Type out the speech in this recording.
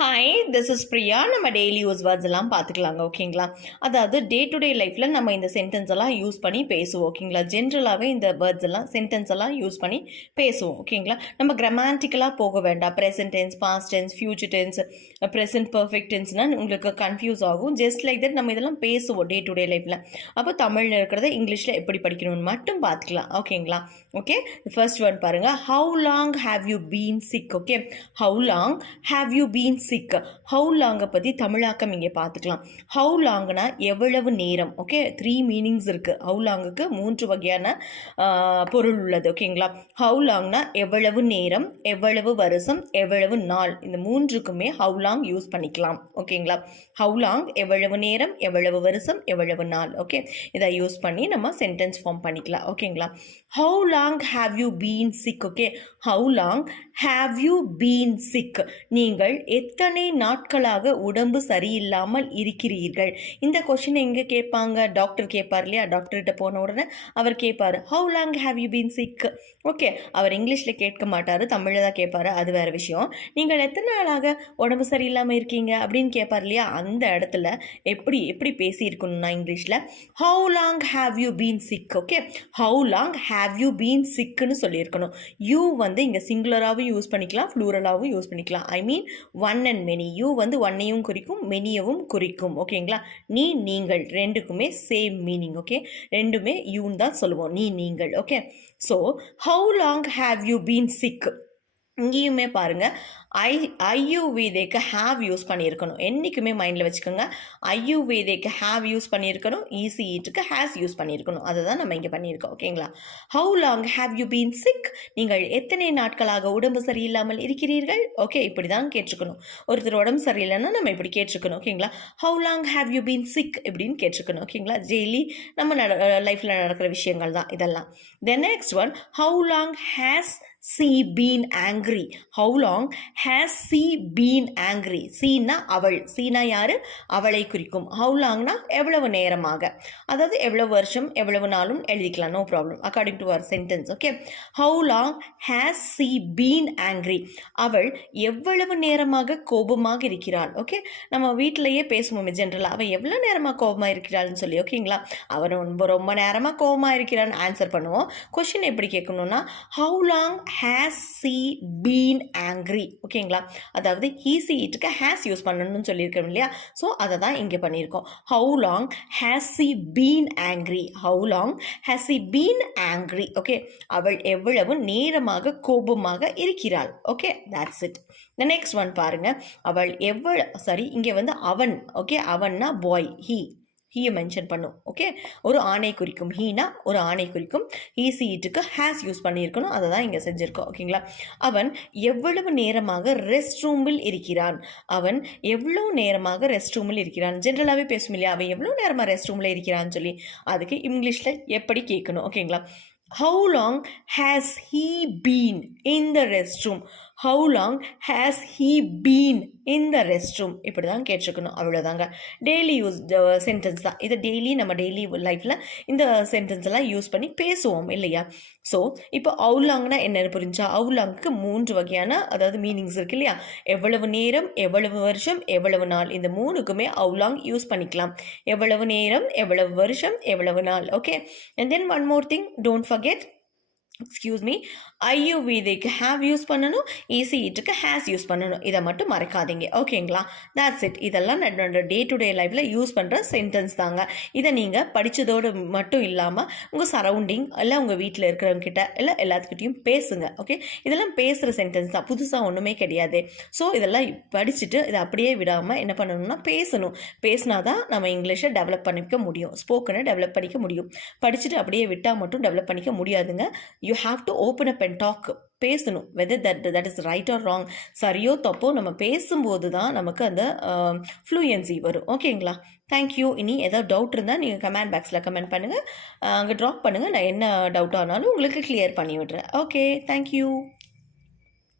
Hi, this is Priya. நம்ம daily use words எல்லாம் பார்த்துக்கலாங்க. ஓகேங்களா? அதாவது டே டு டே லைஃப்பில் நம்ம இந்த சென்டென்ஸ் எல்லாம் யூஸ் பண்ணி பேசுவோம். ஓகேங்களா? ஜென்ரலாகவே இந்த வேர்ட்ஸ் எல்லாம் சென்டென்ஸ் எல்லாம் யூஸ் பண்ணி பேசுவோம். ஓகேங்களா? நம்ம கிராமட்டிக்கலாக போக வேண்டாம். Present tense, past tense, future tense, present perfect டென்ஸ்னால் உங்களுக்கு கன்ஃபியூஸ் ஆகும். ஜஸ்ட் லைக் தட் நம்ம இதெல்லாம் பேசுவோம் டே டு டே லைஃப்பில். அப்போ தமிழில் இருக்கிறத இங்கிலீஷில் எப்படி படிக்கணும்னு மட்டும் பார்த்துக்கலாம். ஓகேங்களா? ஓகே, ஃபர்ஸ்ட் ஒன் பாருங்கள். How long have you been sick? Okay, how long have you been sick. How லாங்கை பற்றி தமிழாக்கம் இங்கே பார்த்துக்கலாம். ஹவு லாங்னா எவ்வளவு நேரம். ஓகே, 3 மீனிங்ஸ் இருக்குது. ஹவு லாங்குக்கு 3 வகையான பொருள் உள்ளது. ஓகேங்களா? ஹவு லாங்னா எவ்வளவு நேரம், எவ்வளவு வருஷம், எவ்வளவு நாள். இந்த 3க்குமே ஹவு லாங் யூஸ் பண்ணிக்கலாம். ஓகேங்களா? ஹவு லாங் எவ்வளவு நேரம், எவ்வளவு வருஷம், எவ்வளவு நாள். ஓகே, இதை யூஸ் பண்ணி நம்ம சென்டென்ஸ் ஃபார்ம் பண்ணிக்கலாம். ஓகேங்களா? How long have you been sick? Okay, how long have you been sick? நீங்கள் எத்தனை நாட்களாக உடம்பு சரியில்லாமல் இருக்கிறீர்கள்? இந்த கொஸ்டின் எங்கே கேட்பாங்க? டாக்டர் கேட்பார் இல்லையா? டாக்டர்கிட்ட போன உடனே அவர் கேட்பார், how long have you been sick? Okay, அவர் இங்கிலீஷில் கேட்க மாட்டார், தமிழில் தான் கேட்பார். அது வேறு விஷயம். நீங்கள் எத்தனை நாளாக உடம்பு சரியில்லாமல் இருக்கீங்க அப்படின்னு கேட்பார் இல்லையா? அந்த இடத்துல எப்படி பேசியிருக்கணும்னா இங்கிலீஷில் how long have you been sick? Okay, how long have you been சிக்னு சொல்லியிருக்கணும். யூ வந்து இங்கே சிங்குலராகவும் யூஸ் பண்ணிக்கலாம், ஃப்ளூரலாகவும் யூஸ் பண்ணிக்கலாம். ஐ மீன் ஒன் அண்ட் மெனி. யூ வந்து ஒன்னையும் குறிக்கும், மெனியவும் குறிக்கும். ஓகேங்களா? நீ, நீங்கள் ரெண்டுக்குமே சேம் மீனிங். ஓகே, ரெண்டுமே யூன்னு தான் சொல்லுவோம், நீ, நீங்கள். Okay, so how long have you been sick? இங்கேயுமே பாருங்கள், ஐயுவேதேக்கு ஹாவ் யூஸ் பண்ணியிருக்கணும். என்றைக்குமே மைண்டில் வச்சுக்கோங்க. ஐயுவேதேக்கு ஹாவ் யூஸ் பண்ணியிருக்கணும், ஈஸிட்டுக்கு ஹேஸ் யூஸ் பண்ணியிருக்கணும். அதை தான் நம்ம இங்கே பண்ணியிருக்கோம். ஓகேங்களா? How long have you been sick? நீங்கள் எத்தனை நாட்களாக உடம்பு சரியில்லாமல் இருக்கிறீர்கள்? ஓகே, இப்படி தான் கேட்டிருக்கணும். ஒருத்தர் உடம்பு சரியில்லைன்னா நம்ம இப்படி கேட்டிருக்கணும். ஓகேங்களா? How long have you been sick இப்படின்னு கேட்டிருக்கணும். ஓகேங்களா? டெய்லி நம்ம லைஃப்பில் நடக்கிற விஷயங்கள் தான் இதெல்லாம். Then next one, how long has she been angry? How long has she been angry? சீனா அவள், சீனா யாரு? அவளை குறிக்கும். how longனா எவ்வளவு நேரமாக, அதாவது எவ்வளவு வருஷம், எவ்வளவு நாளும் எழுதிக்கலாம், no problem, according to our sentence. Okay, how long has she been angry? அவள் எவ்வளவு நேரமாக கோபமாக இருக்கிறாள். ஓகே, நம்ம வீட்டிலையே பேசுவோம் ஜென்ரலாக, அவள் எவ்வளோ நேரமாக கோபமாக இருக்கிறாள்னு சொல்லி. ஓகேங்களா? அவன் ரொம்ப நேரமாக கோபமாக இருக்கிறான்னு ஆன்சர் பண்ணுவோம். கொஷின் எப்படி கேட்கணும்னா how long has she been angry? ஓகேங்களா? அதாவது he she itக்கு has யூஸ் பண்ணணும்னு சொல்லியிருக்கோம் இல்லையா? ஸோ அதை தான் இங்கே பண்ணியிருக்கோம். how long has she been angry? how long has she been angry? Okay, அவள் எவ்வளவு நேரமாக கோபமாக இருக்கிறாள். Okay, that's it. the next one பாருங்க, அவள் இங்கே வந்து அவன். ஓகே, அவன்னா பாய், ஹீயை மென்ஷன் பண்ணும். ஓகே, ஒரு ஆணை குறிக்கும். ஹீனா ஒரு ஆணை குறிக்கும். ஈஸிட்டுக்கு ஹேஸ் யூஸ் பண்ணியிருக்கணும், அதை தான் இங்கே செஞ்சுருக்கோம். ஓகேங்களா? அவன் எவ்வளவு நேரமாக ரெஸ்ட் ரூமில் இருக்கிறான்? அவன் எவ்வளோ நேரமாக ரெஸ்ட் ரூமில் இருக்கிறான். ஜென்ரலாகவே பேசும் இல்லையா, அவன் எவ்வளோ நேரமாக ரெஸ்ட் ரூமில் இருக்கிறான்னு சொல்லி. அதுக்கு இங்கிலீஷில் எப்படி கேட்கணும்? ஓகேங்களா? How long has he been in the restroom? How long has he been in the restroom? இப்படி தான் கேட்டிருக்கணும். அவ்வளோதாங்க. டெய்லி யூஸ் சென்டென்ஸ் தான் இதை. நம்ம டெய்லி லைஃப்பில் இந்த சென்டென்ஸ் எல்லாம் யூஸ் பண்ணி பேசுவோம் இல்லையா? ஸோ இப்போ ஹவு லாங்னா என்னென்னு புரிஞ்சா? ஹவு லாங்குக்கு 3 வகையான அதாவது மீனிங்ஸ் இருக்கு இல்லையா? எவ்வளவு நேரம், எவ்வளவு வருஷம், எவ்வளவு நாள். இந்த 3க்குமே ஹவு லாங் யூஸ் பண்ணிக்கலாம். எவ்வளவு நேரம், எவ்வளவு வருஷம், எவ்வளவு நாள். Okay, and then one more thing, don't forget, excuse me, ஐயுவேதேக்கு ஹாவ் யூஸ் பண்ணணும், ஈஸிட்டுக்கு ஹேஸ் யூஸ் பண்ணணும். இதை மட்டும் மறக்காதீங்க. ஓகேங்களா? that's it. இதெல்லாம் என்னோட டே டு டே லைஃப்பில் யூஸ் பண்ணுற சென்டென்ஸ் தாங்க. இதை நீங்கள் படித்ததோடு மட்டும் இல்லாமல் உங்கள் சரௌண்டிங் இல்லை உங்கள் வீட்டில் இருக்கிறவங்க கிட்ட இல்லை எல்லாத்துக்கிட்டையும் பேசுங்க. ஓகே, இதெல்லாம் பேசுகிற சென்டென்ஸ் தான், புதுசாக ஒன்றுமே கிடையாது. ஸோ இதெல்லாம் படிச்சுட்டு இதை அப்படியே விடாமல் என்ன பண்ணணும்னா பேசணும். பேசினா தான் நம்ம இங்கிலீஷை டெவலப் பண்ணிக்க முடியும், ஸ்போக்கனை டெவலப் பண்ணிக்க முடியும். படிச்சுட்டு அப்படியே விட்டால் மட்டும் டெவலப் பண்ணிக்க முடியாதுங்க. you have to open up and talk. பேசணும். whether that is right or wrong, சரியோ தப்போ நம்ம பேசும்போது தான் நமக்கு அந்த ஃப்ளூயன்சி வரும். ஓகேங்களா? தேங்க்யூ. இனி ஏதாவது டவுட் இருந்தால் நீங்கள் கமெண்ட் பாக்ஸில் கமெண்ட் பண்ணுங்கள், அங்கே ட்ராப் பண்ணுங்கள். நான் என்ன டவுட் ஆனாலும் உங்களுக்கு கிளியர் பண்ணி விடுறேன். Okay, thank you.